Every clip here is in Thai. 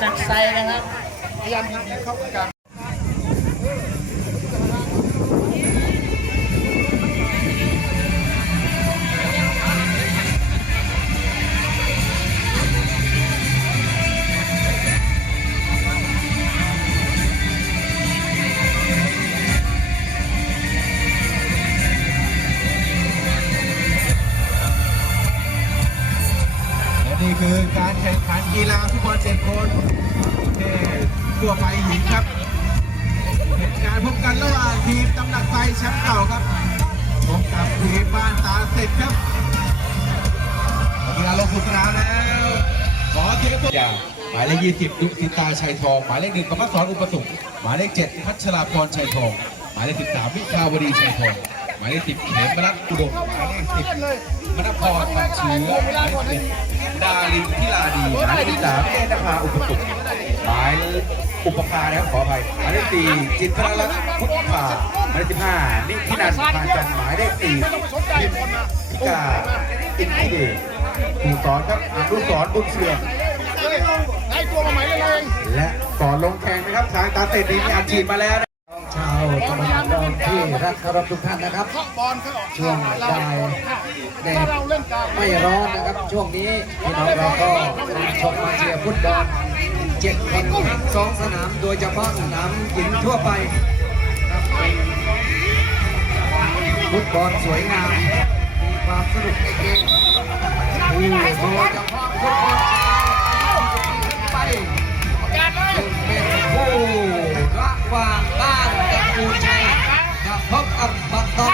หนักไซนะครับพยายามทำให้เข้ากัน คือการแข่งขันกีฬาฟุตบอลเจ็ดคนเอ่อทั่วไปหญิงครับเป็นการพบกันระหว่างทีมตำหนักไฟแชมป์เก่าครับพบกับทีมบ้านตาเสร็จครับกีฬาลงสู่สนามแล้วขอเสียงปรบหมายเลข 20ดุสิตาชัยทอง หมายเลขหนึ่งประพัฒสอนอุปสุขหมายเลข 7 พัชราพรชัยทอง หมายเลข 13วิชาวดีชัยทอง หมายเลข10เขมรัตน์อุดมหมายเลข10มณพรตันเชื้อหมายเลข11ดารินทิลาดีหมายเลข13เอณภาอุปสุขหมายอุปภานะครับขออภัยหมายเลข4จิตรรัตน์พุทธภาหมายเลข15นิธินันท์พานจันทร์หมายเลข4พิมพิกาอินทิเดชผู้สอนครับอานุสรณ์บุญเสือไอ้ตัวมาใหม่เลยเองและก่อนลงแข่งนะครับทางตาเตดีมีอัดฉีดมาแล้ว นาวตำบลดอนที่รักเคารพทุกท่านนะครับเคาบอลเขาออกช่วงบ่ายแดถ้าดไม่ร้อนนะครับ ช่วงนี้พี่น้องเราก็มาชมมาเชียร์ฟุตบอลเจ็ดคนทั้งสองสนามโดยเฉพาะสนามหญิงทั่วไป ฟุตบอลสวยงามมีความสนุกในเกมโอ้โหโดยเฉพาะฟุตบอล กับ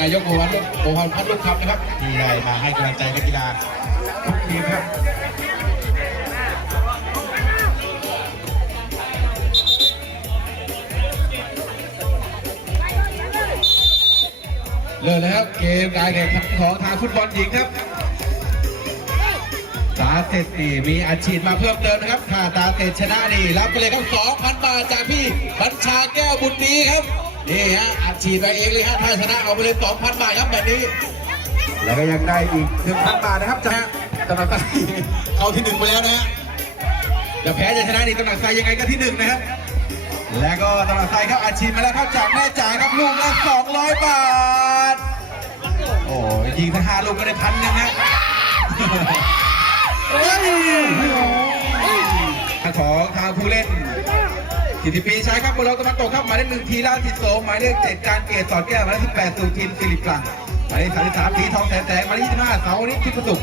นายกโอวันโอวันพัฒน์ลูกคำนะครับที่ได้มาให้กำลังใจนักกีฬาทุกทีมครับเริ่มแล้วครับเกมการแข่งขันของทางฟุตบอลหญิงครับ ตาเตดนี่มีอาชีพมาเพิ่มเติมนะครับถ้าตาเตดชนะนี่รับไปเลยครับ2,000 บาทจากพี่บัญชาแก้วบุญดีครับ นี่ฮะอาชีพไปเองเลยฮะถ้าชนะเอาไปเลย2,000บาทครับแบบนี้ แล้วก็ยังได้อีก1,000บาทนะครับจะตำหนักไซเอาที่หนึ่งไปแล้วนะฮะจะแพ้จะชนะนี่ตำหนักไซยังไงก็ที่หนึ่งนะครับแล้วก็ตำหนักไซครับอาชีพมาแล้วครับจากแม่จ๋าครับลูกละ200บาท โอ้ยยิงทั้งห้าลูกก็ได้พันหนึ่งนะเฮ้ยของทางผู้เล่น สิทธิปีใช้ครับบอลเราตะวันตกครับหมายเลขหนึ่งทีราทิโสหมายเลขเจ็ดการเกตสอดแก้วหมายเลขสิบแปดสุทินสิริพลังหมายเลขสามสิบสามทีทองแสนแสงหมายเลขยี่สิบห้าเสานิดทิพย์สุข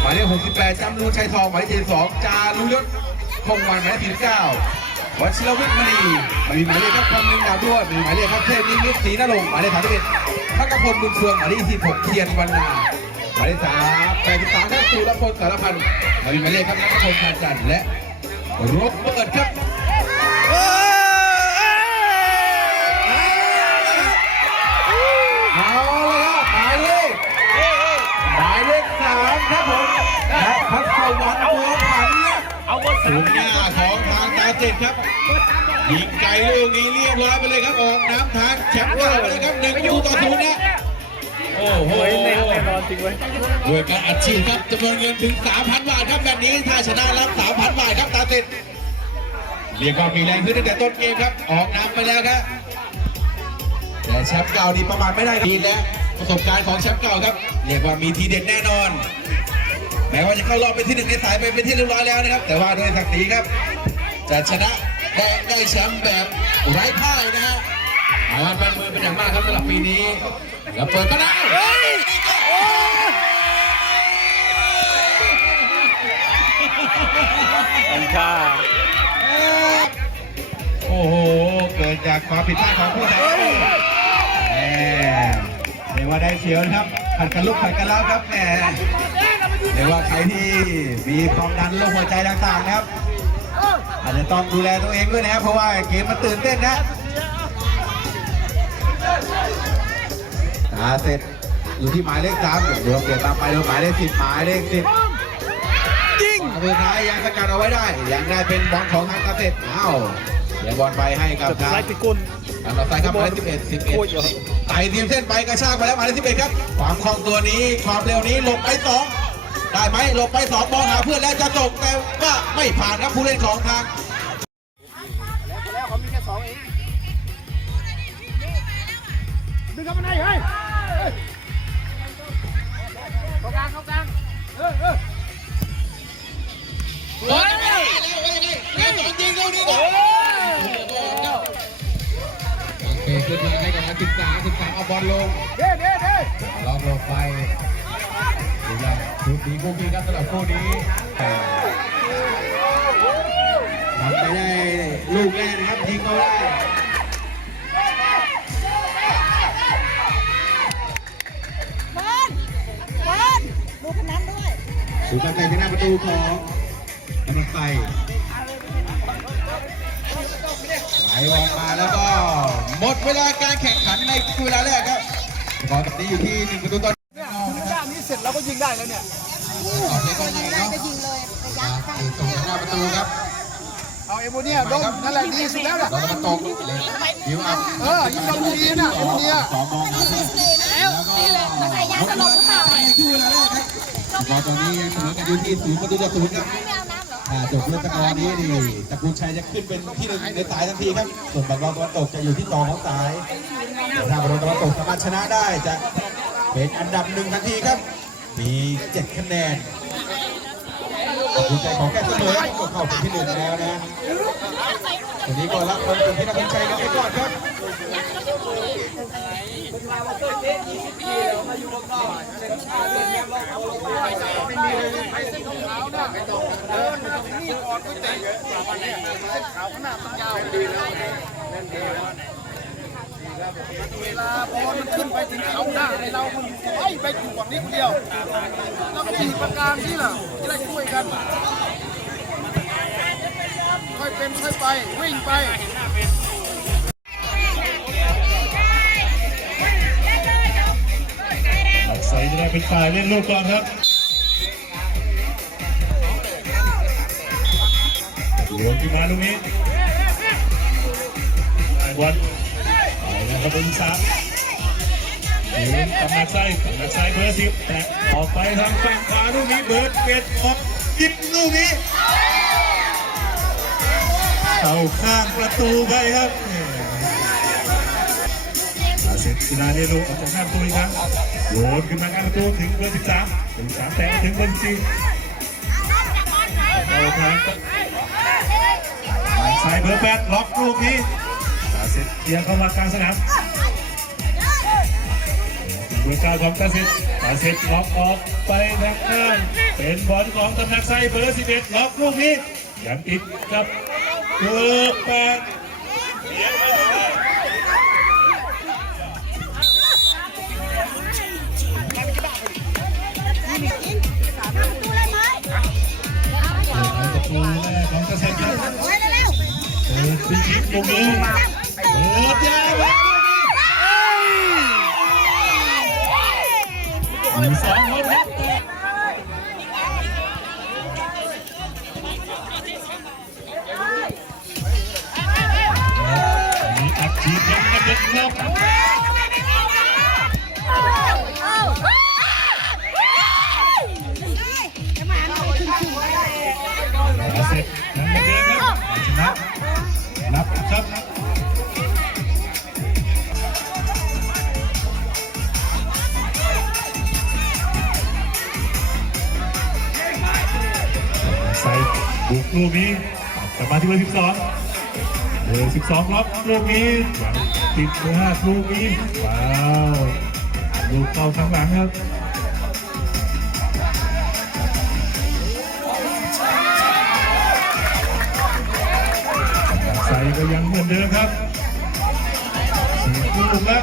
หมายเลขหกสิบแปดจำรูชัยทองหมายเลขเจ็ดสองจารุยศคงวันหมายเลขสี่สิบเก้าวัชิรวิทย์มณีมีหมายเลขครับคำนึงดาวด้วยมีหมายเลขครับเทพนิมิตศรีนรงค์หมายเลขสามสิบเอ็ดพักกพลบุญเฟืองหมายเลขสิบหกเทียนวันนาหมายเลขสามแปดสิบสามครับสุรพลสารพันธ์มายเลขหมายเลขครับนัทพลชาญจันทร์และรบเบิดครับ ศูนย์หน้าของทางตาเจ็ดครับยิงไกลลูกนี้เรียบร้อยไปเลยครับออกน้ำทางแชมป์โลกไปเลยครับหนึ่งประตูต่อศูนย์นะโอ้โหด้วยการอัดฉีดครับจำนวนเงินถึง 3,000 บาทครับแบบนี้ถ้าชนะรับ 3,000 บาทครับตาติดเรียกว่ามีแรงขึ้นตั้งแต่ต้นเกมครับ ออกนำไปแล้วครับแต่แชมป์เก่านี่ประมาทไม่ได้ครับดีแล้วประสบการณ์ของแชมป์เก่าครับ เรียกว่ามีทีเด็ดแน่นอน แม้ว่าจะเข้ารอบเป็นที่หนึ่งในสายไปเป็นที่เรียบร้อยแล้วนะครับ แต่ว่าโดยศักดิ์ศรีครับ จะชนะแดงได้แชมป์แบบไร้พ่ายนะฮะเอาละเป็นมือเป็นอย่างมากครับสำหรับปีนี้แล้วเปิดก็ได้เฮ้ยอันค่าโอ้โห เกิดจากความผิดพลาดของผู้ใช้แหมเรียกว่าได้เฉียวนะครับผัดกันลุกผัดกันแล้วครับแหม เรียกว่าใครที่มีความดันโรคหัวใจต่างๆนะครับ อาจจะต้องดูแลตัวเองด้วยนะครับเพราะว่าเกมมันตื่นเต้นนะตาเสร็จอยู่ที่หมายเลขสามเดี๋ยวเปลี่ยนตามไปเดี๋ยวหมายเลขสิบหมายเลขสิบยิงมือท้ายยังสกัดเอาไว้ได้ ยังได้เป็นบอลของทางตาเสร็จอ้าวเดี๋ยวบอลไปให้กับทางไล่ติกุลทางเราใส่ครับหมายเลขสิบเอ็ดสิบเอ็ดไต่ทีมเส้นไปกระชากไปแล้วหมายเลขสิบเอ็ดครับ ความคล่องตัวนี้ความเร็วนี้หลบไปสอง ได้ไหมหลบไปสองมองหาเพื่อนแล้วจะจบแต่ว่าไม่ผ่านครับผู้เล่นของทางแล้วเขามีแค่สองเองดึงเข้ามาในเฮ้ยเข้ากลางเข้ากลางเออเออโอ้ยแล้วแล้วจริงลูกนี้โอ้เปขึ้นมาให้กับนักศึกษาศึกษาเอาบอลลงเด้เด้เด้ลองลงไปดู ยังชุดนี้คู่นี้ครับสำหรับคู่นี้แต่ทำไปได้ลูกแรกนะครับยิงเอาได้บอลบอลดูคนนั้นด้วยสุดท้ายเป็นหน้าประตูของกำลังไปไหลออกมาแล้วก็หมดเวลาการแข่งขันในเวลาแรกครับสกอร์ตอนนี้อยู่ที่หนึ่งประตูต่อ เนี่ยถึงด้านนี้ เสร็จเราก็ยิงได้แล้วเนี่ยต่อเซตก็ยิงได้เนาะก็ยิงเลยระยะใกล้ตรงหน้าประตูครับเอาเอโมเนียลงนั่นแหละดีสุดแล้วน่ะเราจะมาตกยิวอัพเออยิงเราดีน่ะเอโมเนียลสองมองหาแล้วนี่เลยมาใส่ยาสลบหรือเปล่าในที่เวลาแรกครับสกอร์ตอนนี้เสมอกันอยู่ที่ศูนย์ประตูต่อศูนย์ครับไม่เอาน้ำเหรออ่าจบเรื่องสกอร์นี้นี่ตระกูลชัยจะขึ้นเป็นที่หนึ่งในสายทันทีครับ ส่วนบัตรบอลตะวันตกจะอยู่ที่สองของสายถ้าบัตรบอลตะวันตกสามารถชนะได้จะเป็นอันดับหนึ่งทันทีครับ มีเจ็ดคะแนนตระกูลชัยของแค่เสมอก็เข้าเป็นที่หนึ่งแล้วนะทีนี้ก็รับคนเป็นที่นักบุญชัยกันไปก่อนครับ เวลาบอลมันขึ้นไปถึงเขาหน้าในเรามันไอ้ไปอยู่ฝั่งนี้คนเดียวเราก็ตีประการที่ล่ะจะได้ช่วยกัน ค่อยเป็นค่อยไปวิ่งไปใส่จะได้เป็นฝ่ายเล่นลูกก่อนครับโยนขึ้นมาลูกนี้ได้บอลไป นะครับเบอร์สามยืนกับนักไส้นักไส้เบอร์สิบแต่ออกไปทางฝั่งขวาลูกนี้เบิร์ดเป็ดออกยิงลูกนี้เข้าข้างประตูไปครับอาเซตศิลาเรโรออกจากหน้าประตูอีกครั้งโยนขึ้นมากลาประตูถึงเบอร์13เบอร์13แต่ถึงเบอร์14เอาทางใส่เบอร์8ล็อกลูกนี้ เซตเอียงเข้ามากลางสนามเบอร์9ของตาเซตตาเซตล็อกออกไปทางข้างเป็นบอลของตำแหน่งไซเบอร์ 11 ล็อกลูกนี้ยังติดกับเบอร์8เอียงไปทางข้างประตูเลยไหมประตูแรกของเกษตรครับโอ้ยเร็วเปิดพิชิตตรงนี้ บุกลูกนี้กลับมาที่เบอร์12เบอร์12ล็อกลูกนี้ติดเบอร์5ลูกนี้ว้าวลูกเข้าข้างหลังครับใส่ก็ยังเหมือนเดิมครับสี่ลูกและ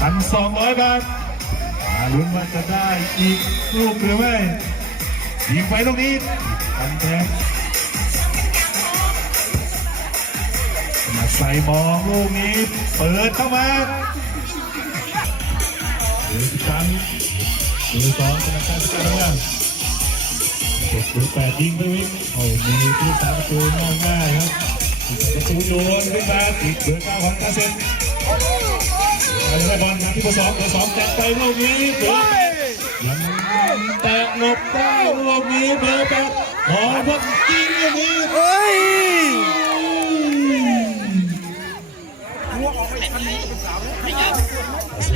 พันสองร้อยบาทลุ้นว่าจะได้อีกลูกหรือไม่ ยิงไปลูกนี้พันแทงมาไซใส่มองลูกนี้ เปิดเข้ามาเดือดกันเดือสองธนาคารสกัดล่างเจ็ดเดือแปดยิงไปวิ่งโอ้มีที่สามประตูง่ายง่ายๆครับประตูโยนขึ้นมาติดเบอร์เก้าของกาเซ็นไปได้บอลมาที่เบอร์สองเบอร์สองจับไปลูกนี้เบอร์ยัง แตะหลบได้ลูกนี้เบอร์แปดขอพักยิงลูกนี้เฮ้ย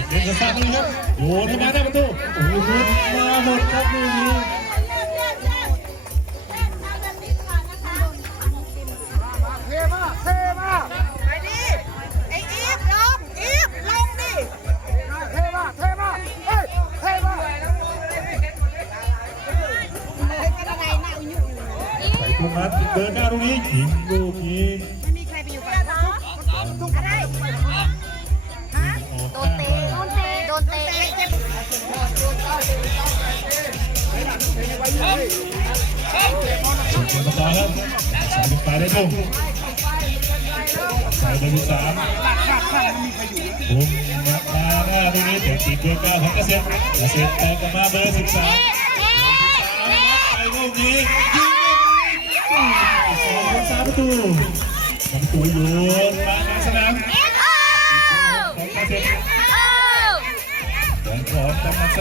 เด็กจะสร้างเลยครับโอ้ทำไมได้ประตูโอ้โห สุดต่อครับใส่ลูกไปได้ทุ่มใส่เบอร์สามบุ้มมาหน้าตรงนี้เด็กติดเบอร์เก้าของเกษตรเกษตรแต่กลับมาเบอร์สิบสามไปลูกนี้ยิงสองสามประตูประตูโยนมาในสนามของเกษตรแข่งของกำลังใจ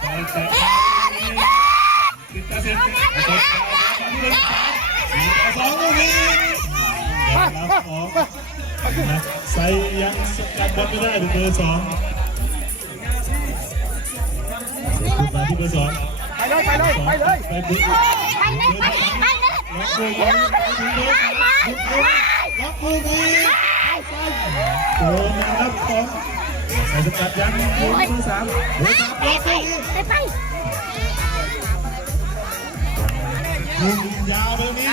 ไปแต่ติด เกษตรเกษตรสี่ต่อสองลูกนี้ยังรับของใส่ยังสกัดบอลไม่ได้เป็นเบอร์สองขึ้นมาที่เบอร์สองไปเลยไปเลยไปเลยไปบุกล็อกเลยไปเล็อกเลยล็อกเลยโอ้มาครับของใส่สกัดยังเบอร์สามเบอร์สามล็อกเลย ยิงยาวเลยนี้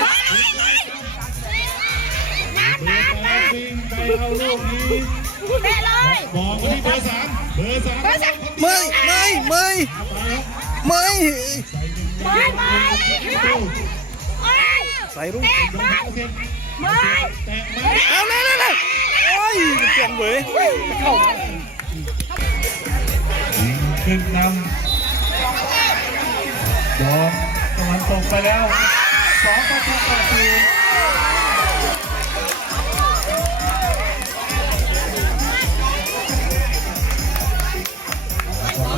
เบอร์แปดวิ่งไปเอาลูกนี้เตะเลยบอกมาที่เบอร์สามเบอร์สามไม่ไม่ไม่ไม่ไม่ไม่ใส่รุ่งเตะไม่ไม่เอาเลยเลยเลยโอ้ยเสียงเว้ยเข้าขึ้นนำโดน ตะวันตกไปแล้วสองประตูต่อสี่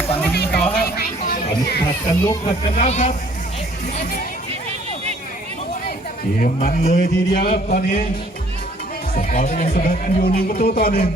ปันยิงต่อครับผัดกันลุกผัดกันรับครับเกมมันเลยทีเดียวครับตอนนี้สกอร์ยังเสมอกันอยู่หนึ่งประตูต่อหนึ่ง